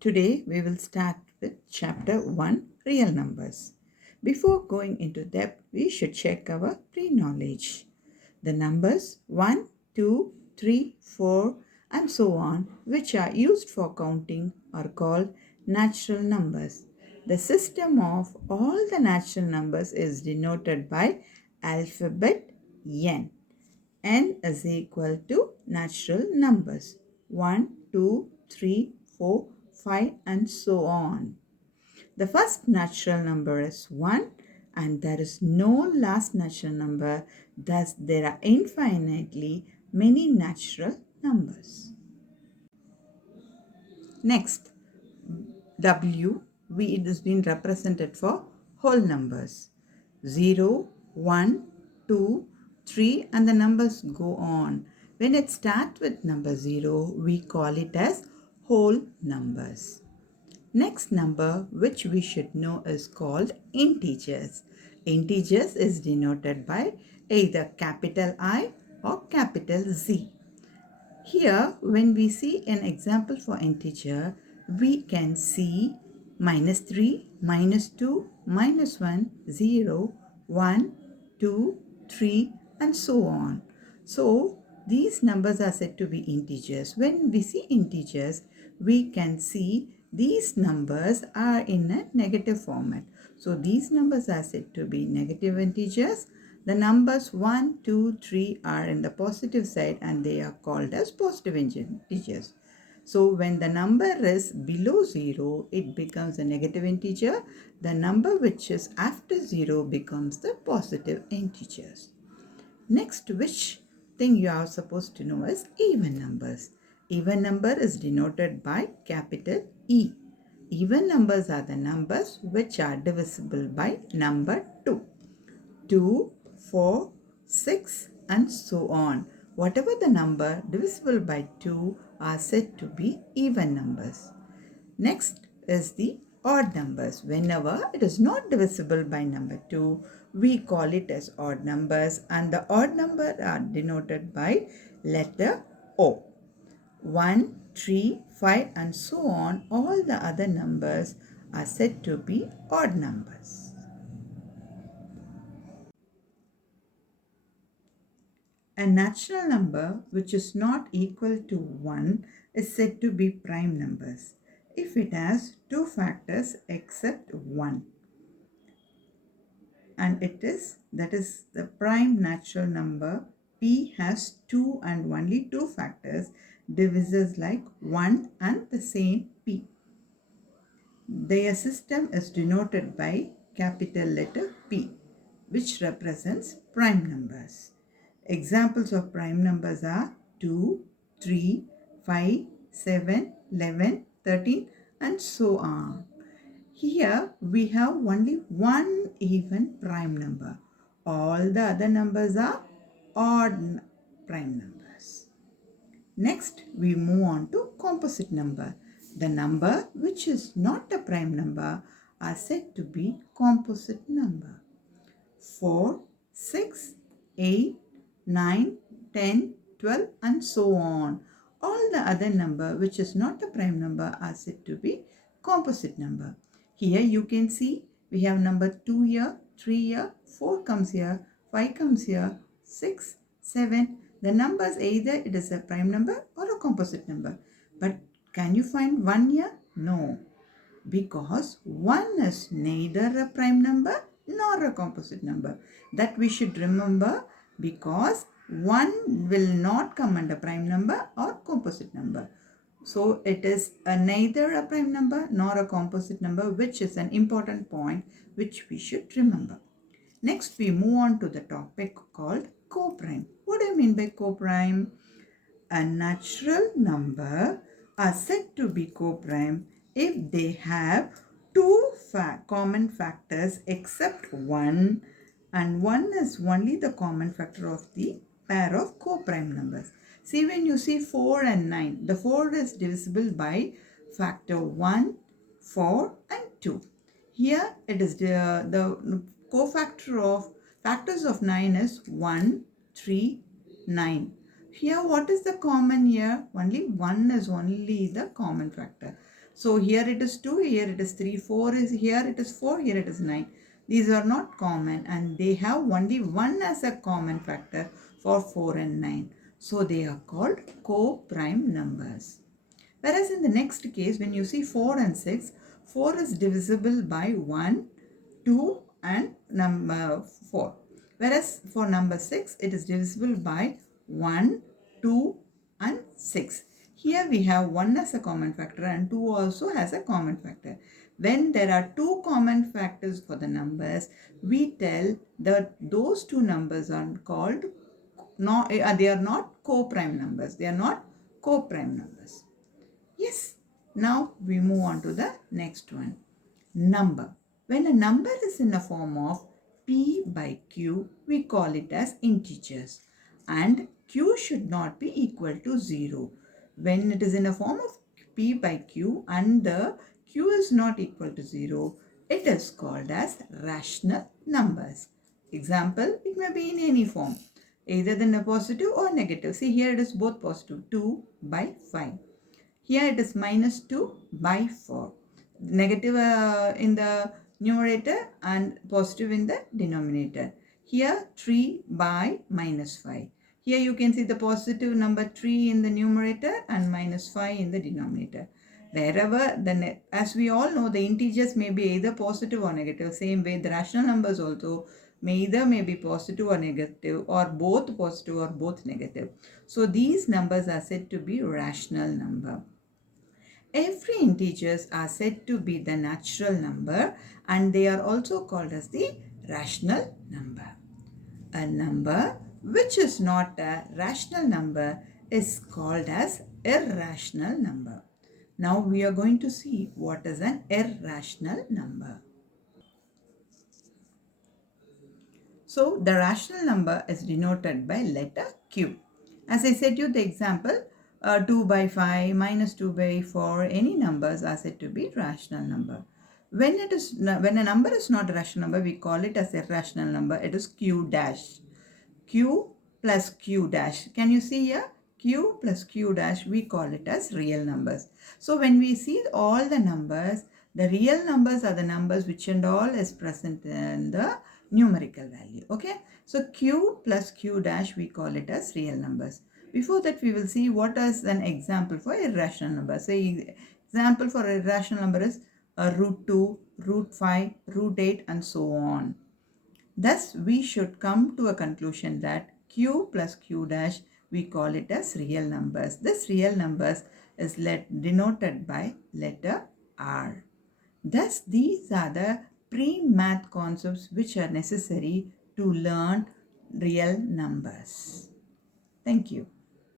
Today we will start with chapter 1 Real Numbers. Before going into depth, we should check our pre-knowledge. The numbers 1, 2, 3, 4 and so on, which are used for counting, are called natural numbers. The system of all the natural numbers is denoted by alphabet N. N is equal to natural numbers 1, 2, 3, 4, 5 and so on. The first natural number is 1 and there is no last natural number. Thus, there are infinitely many natural numbers. Next, W, it has been represented for whole numbers. 0, 1, 2, 3 and the numbers go on. When it starts with number 0, we call it as whole numbers. Next number which we should know is called integers. Integers is denoted by either capital I or capital Z. Here, when we see an example for integer, we can see -3, -2, -1, 0, 1, 2, 3 and so on. So, these numbers are said to be integers. When we see integers, we can see these numbers are in a negative format. So, these numbers are said to be negative integers. The numbers 1, 2, 3 are in the positive side and they are called as positive integers. So when the number is below 0, it becomes a negative integer. The number which is after 0 becomes the positive integers. Next, which thing you are supposed to know is even numbers. Even number is denoted by capital E. Even numbers are the numbers which are divisible by number 2. 2, 4, 6 and so on. Whatever the number divisible by 2 are said to be even numbers. Next is the odd numbers. Whenever it is not divisible by number 2, we call it as odd numbers and the odd number are denoted by letter O. 1, 3, 5 and so on. All the other numbers are said to be odd numbers. A natural number which is not equal to 1 is said to be prime numbers if it has two factors except 1. And that is the prime natural number. P has 2 and only 2 factors, divisors like 1 and the same P. Their system is denoted by capital letter P, which represents prime numbers. Examples of prime numbers are 2, 3, 5, 7, 11, 13 and so on. Here we have only one even prime number. All the other numbers are odd prime numbers. Next, we move on to composite number. The number which is not a prime number are said to be composite number. 4, 6, 8, 9, 10, 12 and so on. All the other number which is not a prime number are said to be composite number. Here you can see we have number 2 here, 3 here, 4 comes here, 5 comes here, 6, 7. The numbers either it is a prime number or a composite number. But can you find 1 here? No. Because 1 is neither a prime number nor a composite number. That we should remember because 1 will not come under prime number or composite number. So it is neither a prime number nor a composite number, which is an important point which we should remember. Next we move on to the topic called coprime. What do I mean by coprime? A natural number are said to be coprime if they have two common factors except 1 and 1 is only the common factor of the pair of coprime numbers. See, when you see 4 and 9, the 4 is divisible by factor 1, 4 and 2. Here it is the cofactor of factors of 9 is 1, 3, 9. Here what is the common here? Only 1 is only the common factor. So here it is 2, here it is 3, 4 is here, it is 4, here it is 9. These are not common and they have only 1 as a common factor for 4 and 9. So they are called co-prime numbers. Whereas in the next case, when you see 4 and 6, 4 is divisible by 1, 2 and number 4. Whereas for number 6, it is divisible by 1, 2 and 6. Here we have 1 as a common factor and 2 also has a common factor. When there are two common factors for the numbers, we tell that those two numbers are called, they are not co-prime numbers. They are not co-prime numbers. Yes. Now we move on to the next one. Number. When a number is in a form of p by q, we call it as integers. And q should not be equal to 0. When it is in a form of p by q and the q is not equal to 0, it is called as rational numbers. Example, it may be in any form, either in a positive or negative. See, here it is both positive, 2 by 5. Here it is minus 2 by 4. Negative in the numerator and positive in the denominator. Here 3 by minus 5. Here you can see the positive number 3 in the numerator and minus 5 in the denominator. Wherever, as we all know, the integers may be either positive or negative. Same way, the rational numbers also may be positive or negative, or both positive or both negative. So these numbers are said to be rational number. Every integers are said to be the natural number and they are also called as the rational number. A number which is not a rational number is called as irrational number. Now we are going to see what is an irrational number. So the rational number is denoted by letter Q. As I said you the example, 2 by 5, minus 2 by 4, any numbers are said to be rational number. When a number is not a rational number, we call it as a irrational number. It is Q dash. Q plus Q dash. Can you see here? Q plus Q dash, we call it as real numbers. So when we see all the numbers, the real numbers are the numbers which and all is present in the numerical value. Okay. So Q plus Q dash, we call it as real numbers. Before that, we will see what is an example for irrational number. Say example for irrational number is root 2, root 5, root 8 and so on. Thus, we should come to a conclusion that Q plus Q dash, we call it as real numbers. This real numbers is denoted by letter R. Thus, these are the pre-math concepts which are necessary to learn real numbers. Thank you.